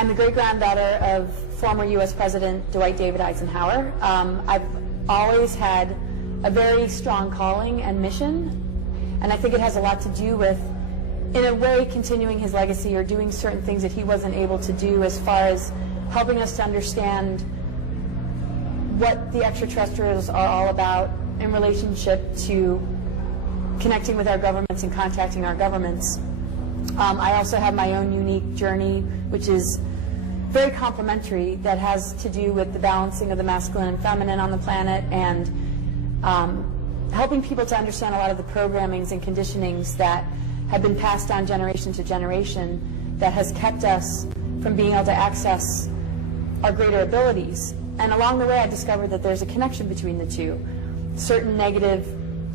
I'm the great-granddaughter of former U.S. President Dwight David Eisenhower. I've always had a very strong calling and mission, and I think it has a lot to do with, in a way, continuing his legacy or doing certain things that he wasn't able to do as far as helping us to understand what the extraterrestrials are all about in relationship to connecting with our governments and contacting our governments. I also have my own unique journey, which is very complementary, that has to do with the balancing of the masculine and feminine on the planet, and helping people to understand a lot of the programmings and conditionings that have been passed down generation to generation that has kept us from being able to access our greater abilities. And along the way, I discovered that there's a connection between the two. Certain negative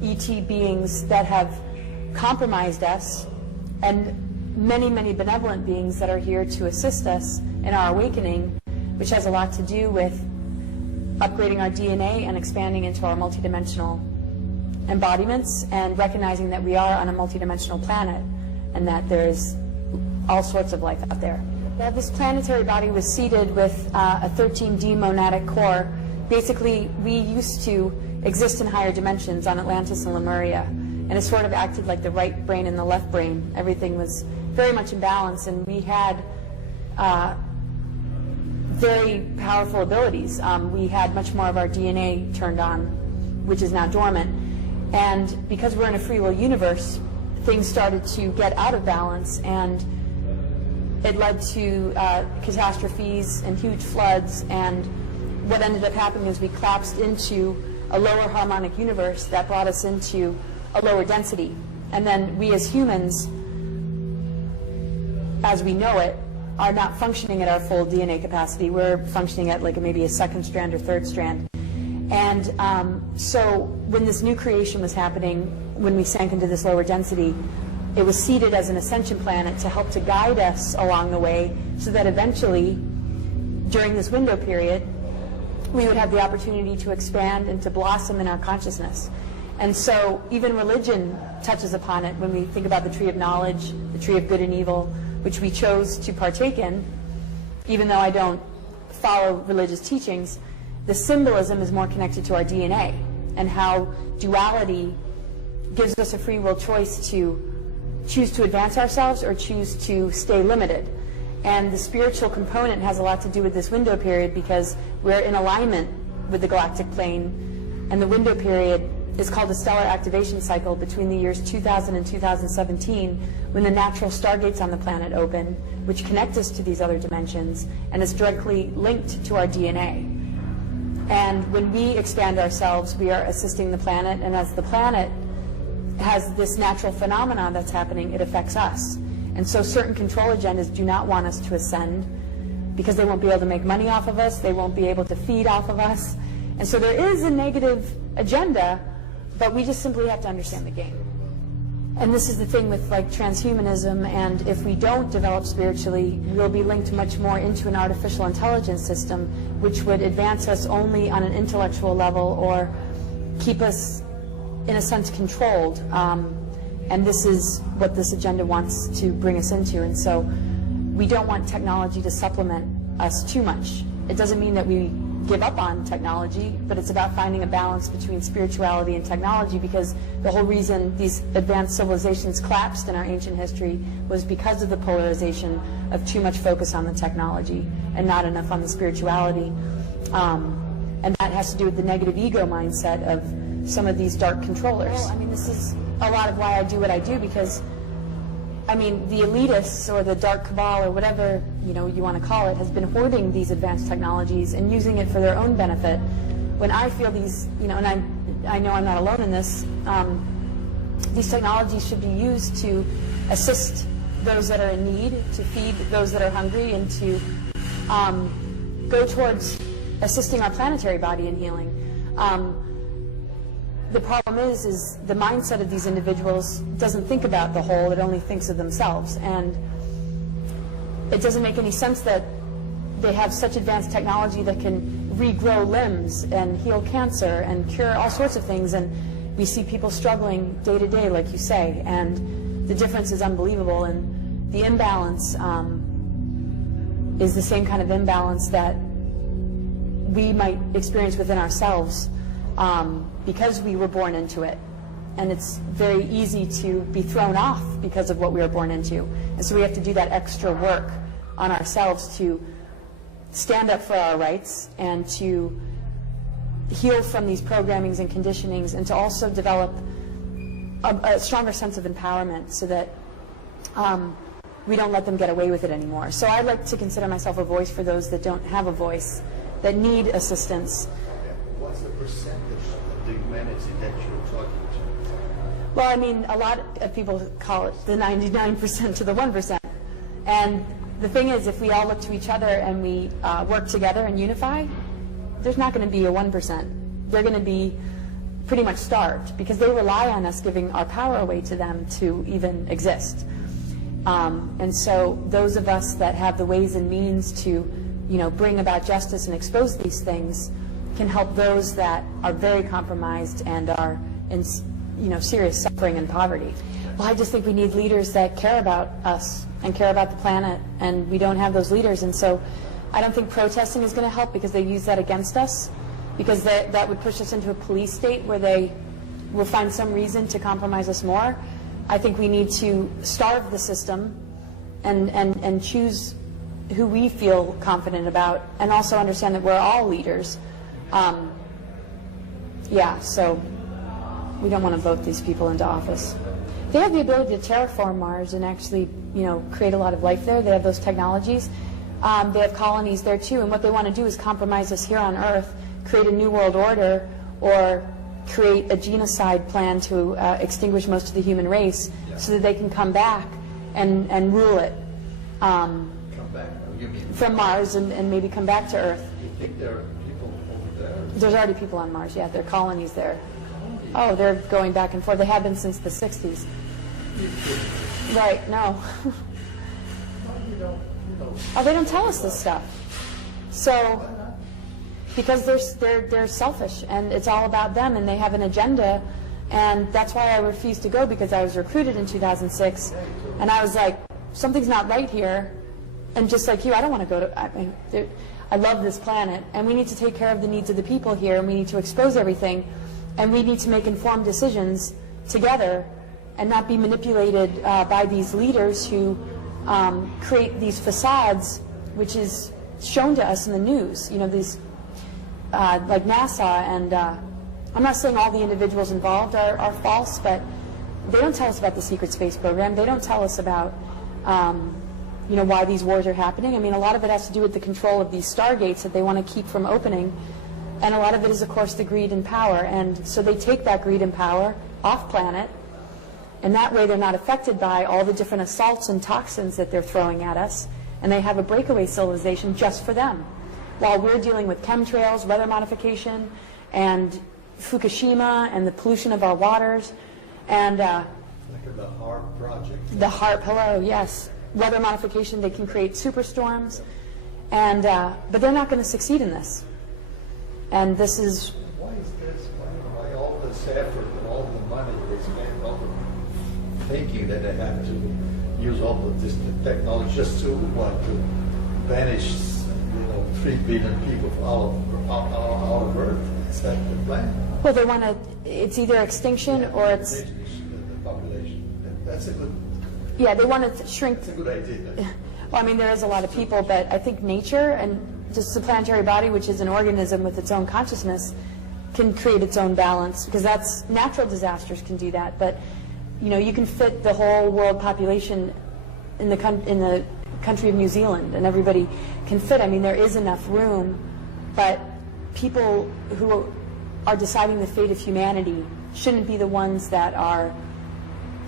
ET beings that have compromised us, and many, many benevolent beings that are here to assist us in our awakening, which has a lot to do with upgrading our DNA and expanding into our multidimensional embodiments, and recognizing that we are on a multidimensional planet and that there's all sorts of life out there. Well, this planetary body was seeded with a 13D monadic core. Basically, we used to exist in higher dimensions on Atlantis and Lemuria, and it sort of acted like the right brain and the left brain. Everything was very much in balance, and we had very powerful abilities. We had much more of our DNA turned on, which is now dormant. And because we're in a free will universe, things started to get out of balance, and it led to catastrophes and huge floods. And what ended up happening is we collapsed into a lower harmonic universe that brought us into a lower density. And then we as humans, as we know it, are not functioning at our full DNA capacity. We're functioning at like maybe a second strand or third strand. And so when this new creation was happening, when we sank into this lower density, it was seeded as an ascension planet to help to guide us along the way, so that eventually, during this window period, we would have the opportunity to expand and to blossom in our consciousness. And so even religion touches upon it when we think about the tree of knowledge, the tree of good and evil, which we chose to partake in. Even though I don't follow religious teachings, the symbolism is more connected to our DNA, and how duality gives us a free will choice to choose to advance ourselves or choose to stay limited. And the spiritual component has a lot to do with this window period, because we're in alignment with the galactic plane, and the window period is called a stellar activation cycle between the years 2000 and 2017, when the natural stargates on the planet open, which connect us to these other dimensions, and is directly linked to our DNA. And when we expand ourselves, we are assisting the planet, and as the planet has this natural phenomenon that's happening, it affects us. And so certain control agendas do not want us to ascend, because they won't be able to make money off of us, they won't be able to feed off of us. And so there is a negative agenda, but we just simply have to understand the game. And this is the thing with like transhumanism, and if we don't develop spiritually, we'll be linked much more into an artificial intelligence system, which would advance us only on an intellectual level, or keep us, in a sense, controlled. And this is what this agenda wants to bring us into. And so we don't want technology to supplement us too much. It doesn't mean that we give up on technology, but it's about finding a balance between spirituality and technology, because the whole reason these advanced civilizations collapsed in our ancient history was because of the polarization of too much focus on the technology and not enough on the spirituality. And that has to do with the negative ego mindset of some of these dark controllers. Well, I mean, this is a lot of why I do what I do, because I mean, the elitists or the dark cabal or whatever you want to call it has been hoarding these advanced technologies and using it for their own benefit. When I feel these, and I know I'm not alone in this, these technologies should be used to assist those that are in need, to feed those that are hungry, and to go towards assisting our planetary body in healing. The problem is the mindset of these individuals doesn't think about the whole, it only thinks of themselves. And it doesn't make any sense that they have such advanced technology that can regrow limbs and heal cancer and cure all sorts of things. And we see people struggling day to day, like you say, and the difference is unbelievable. And the imbalance is the same kind of imbalance that we might experience within ourselves because we were born into it. And it's very easy to be thrown off because of what we were born into. And so we have to do that extra work on ourselves to stand up for our rights and to heal from these programmings and conditionings, and to also develop a stronger sense of empowerment so that we don't let them get away with it anymore. So I like to consider myself a voice for those that don't have a voice, that need assistance. What's the percentage of the humanity that you're talking to? Well, I mean, a lot of people call it the 99% to the 1%. And the thing is, if we all look to each other and we work together and unify, there's not going to be a 1%. They're going to be pretty much starved because they rely on us giving our power away to them to even exist. And so those of us that have the ways and means to, bring about justice and expose these things can help those that are very compromised and are in, serious suffering and poverty. Well, I just think we need leaders that care about us and care about the planet, and we don't have those leaders. And so I don't think protesting is going to help because they use that against us, because that would push us into a police state where they will find some reason to compromise us more. I think we need to starve the system and choose who we feel confident about, and also understand that we're all leaders. So we don't want to vote these people into office. They have the ability to terraform Mars and actually, create a lot of life there. They have those technologies. They have colonies there too, and what they want to do is compromise us here on Earth, create a new world order, or create a genocide plan to extinguish most of the human race, so that they can come back and rule it Come back? You mean from Mars and maybe come back to Earth. you think there are people over there? There's already people on Mars, yeah. There are colonies there. Oh, they're going back and forth. They have been since the 60s. Right, no. Oh, they don't tell us this stuff. So, because they're selfish, and it's all about them, and they have an agenda, and that's why I refused to go, because I was recruited in 2006, and I was like, something's not right here, and just like you, I don't want to go to, I love this planet, and we need to take care of the needs of the people here, and we need to expose everything, and we need to make informed decisions together, and not be manipulated by these leaders who create these facades, which is shown to us in the news, these like NASA, and I'm not saying all the individuals involved are false, but they don't tell us about the secret space program. They don't tell us about why these wars are happening. I mean, a lot of it has to do with the control of these stargates that they want to keep from opening, and a lot of it is, of course, the greed and power. And so they take that greed and power off planet, and that way they're not affected by all the different assaults and toxins that they're throwing at us, and they have a breakaway civilization just for them, while we're dealing with chemtrails, weather modification, and Fukushima, and the pollution of our waters, and Like the HARP project. the HARP, hello, yes, weather modification. They can create superstorms, and but they're not going to succeed in this. And this is Why is this? Why all this effort and all the money they spend, all the thinking that they have to use all of this technology just to banish 3 billion people out of Earth? Is that the plan? well, they want to. It's either extinction or it's The population. That's a good. yeah. They want to shrink. That's a good idea. Well, I mean, there is a lot of people, but I think nature and just the planetary body, which is an organism with its own consciousness, can create its own balance, because that's natural disasters can do that. But you can fit the whole world population in the country of New Zealand, and everybody can fit. I mean, there is enough room, but people who are deciding the fate of humanity shouldn't be the ones that are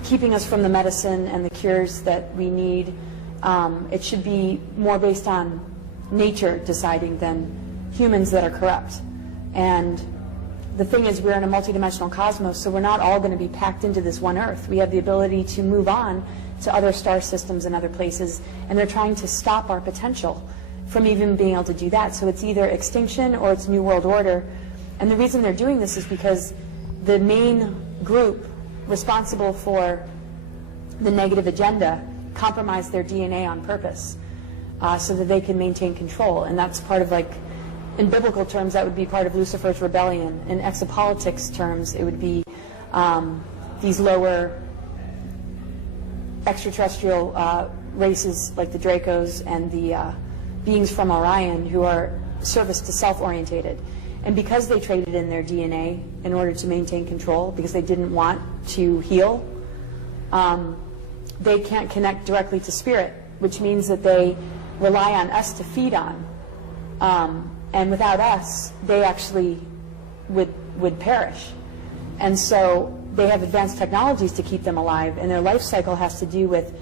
keeping us from the medicine and the cures that we need. It should be more based on nature deciding than humans that are corrupt. And the thing is, we're in a multidimensional cosmos, so we're not all going to be packed into this one Earth. We have the ability to move on to other star systems and other places, and they're trying to stop our potential from even being able to do that. So it's either extinction or it's New World Order. And the reason they're doing this is because the main group responsible for the negative agenda compromised their DNA on purpose. so that they can maintain control. And that's part of, like, in biblical terms, that would be part of Lucifer's rebellion. In exopolitics terms, it would be these lower extraterrestrial races like the Dracos and the beings from Orion, who are service to self-orientated. And because they traded in their DNA in order to maintain control, because they didn't want to heal, they can't connect directly to spirit, which means that they rely on us to feed on. And without us, they actually would perish. And so they have advanced technologies to keep them alive, and their life cycle has to do with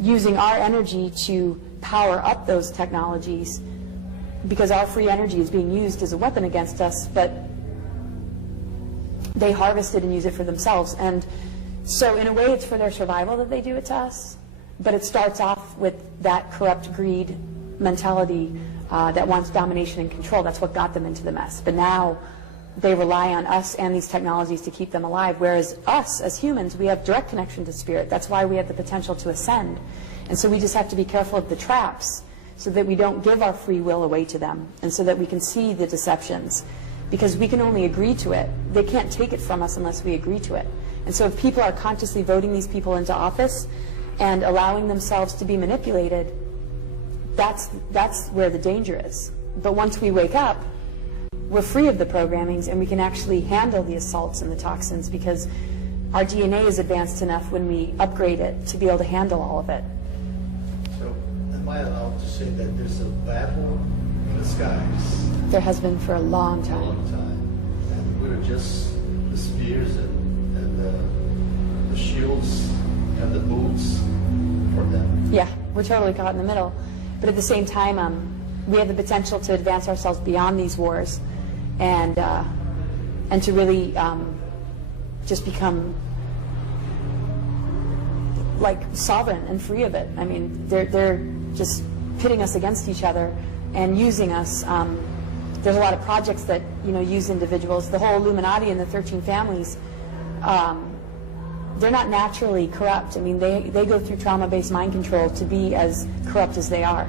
using our energy to power up those technologies, because our free energy is being used as a weapon against us, but they harvest it and use it for themselves. And so in a way, it's for their survival that they do it to us, but it starts off with that corrupt greed mentality that wants domination and control. That's what got them into the mess. But now they rely on us and these technologies to keep them alive, whereas us as humans, we have direct connection to spirit. That's why we have the potential to ascend. And so we just have to be careful of the traps so that we don't give our free will away to them, and so that we can see the deceptions, because we can only agree to it. They can't take it from us unless we agree to it. And so if people are consciously voting these people into office and allowing themselves to be manipulated, that's where the danger is. But once we wake up, we're free of the programmings, and we can actually handle the assaults and the toxins, because our DNA is advanced enough when we upgrade it to be able to handle all of it. So am I allowed to say that there's a battle in the skies? There has been for a long time. A long time. And we're just the spears and the shields and the boots for them. Yeah, we're totally caught in the middle. But at the same time, we have the potential to advance ourselves beyond these wars, and to really just become like sovereign and free of it. I mean, they're just pitting us against each other and using us. There's a lot of projects that use individuals. The whole Illuminati and the 13 families, they're not naturally corrupt. I mean, they go through trauma-based mind control to be as corrupt as they are.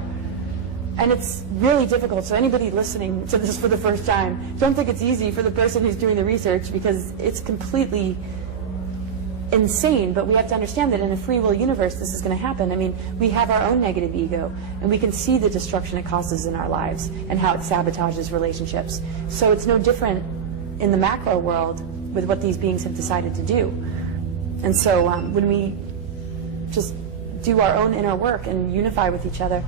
And it's really difficult. So anybody listening to this for the first time, don't think it's easy for the person who's doing the research, because it's completely insane. But we have to understand that in a free will universe, this is going to happen. I mean, we have our own negative ego, and we can see the destruction it causes in our lives and how it sabotages relationships. So it's no different in the macro world with what these beings have decided to do. And so when we just do our own inner work and unify with each other,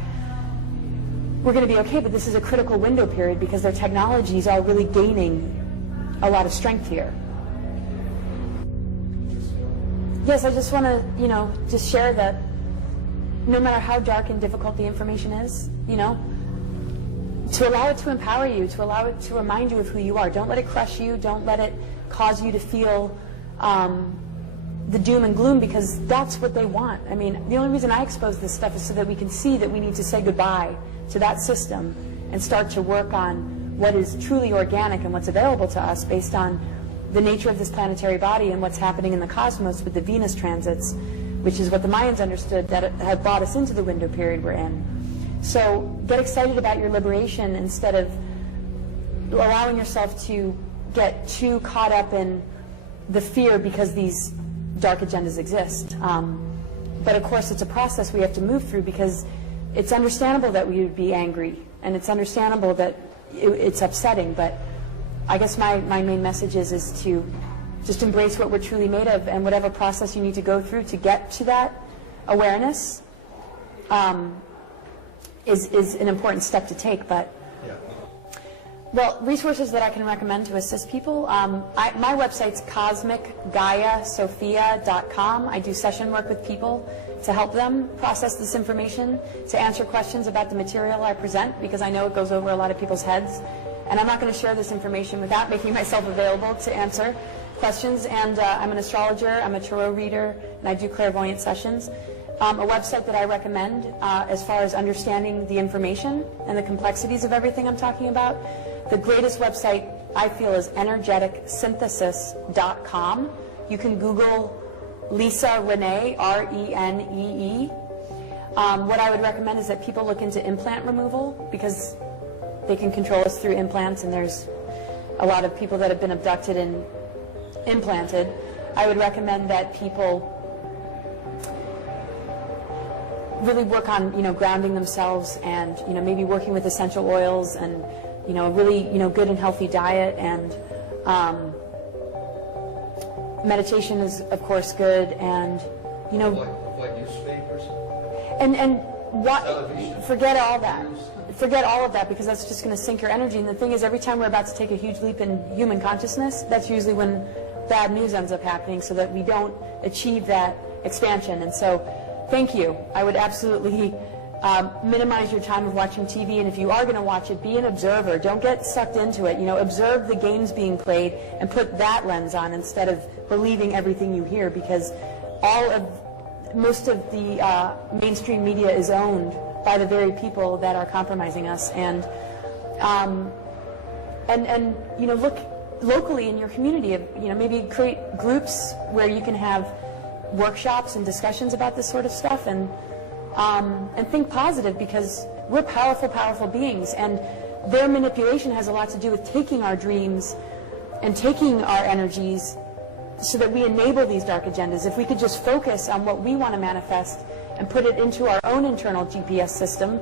we're going to be okay. But this is a critical window period, because their technologies are really gaining a lot of strength here. Yes, I just want to, just share that no matter how dark and difficult the information is, to allow it to empower you, to allow it to remind you of who you are. Don't let it crush you. Don't let it cause you to feel the doom and gloom, because that's what they want. I mean, the only reason I expose this stuff is so that we can see that we need to say goodbye to that system and start to work on what is truly organic and what's available to us based on the nature of this planetary body and what's happening in the cosmos with the Venus transits, which is what the Mayans understood that had brought us into the window period we're in. So get excited about your liberation instead of allowing yourself to get too caught up in the fear because these dark agendas exist. But of course, it's a process we have to move through, because it's understandable that we would be angry, and it's understandable that it's upsetting, but I guess my main message is to just embrace what we're truly made of, and whatever process you need to go through to get to that awareness is an important step to take. But well, resources that I can recommend to assist people. My website's cosmicgaiasophia.com. I do session work with people to help them process this information, to answer questions about the material I present, because I know it goes over a lot of people's heads. And I'm not going to share this information without making myself available to answer questions. And I'm an astrologer, I'm a tarot reader, and I do clairvoyant sessions. A website that I recommend as far as understanding the information and the complexities of everything I'm talking about. The greatest website I feel is energeticsynthesis.com. You can Google Lisa Renee, R-E-N-E-E. What I would recommend is that people look into implant removal, because they can control us through implants, and there's a lot of people that have been abducted and implanted. I would recommend that people really work on, grounding themselves, and, maybe working with essential oils, and, really, good and healthy diet, and meditation is, of course, good, and, Avoid newspapers? and what, Television. forget all that. Forget all of that, because that's just going to sink your energy. And the thing is, every time we're about to take a huge leap in human consciousness, that's usually when bad news ends up happening, so that we don't achieve that expansion. And so, thank you. I would absolutely minimize your time of watching TV, and if you are going to watch it, be an observer. Don't get sucked into it. Observe the games being played and put that lens on instead of believing everything you hear, because most of the mainstream media is owned by the very people that are compromising us. And look locally in your community. Maybe create groups where you can have workshops and discussions about this sort of stuff, and think positive, because we're powerful, powerful beings, and their manipulation has a lot to do with taking our dreams and taking our energies so that we enable these dark agendas. If we could just focus on what we want to manifest and put it into our own internal GPS system,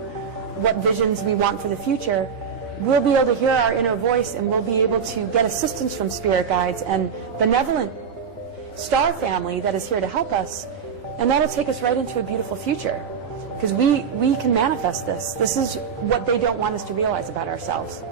what visions we want for the future, we'll be able to hear our inner voice, and we'll be able to get assistance from spirit guides and benevolent star family that is here to help us, and that'll take us right into a beautiful future, because we can manifest this. This is what they don't want us to realize about ourselves.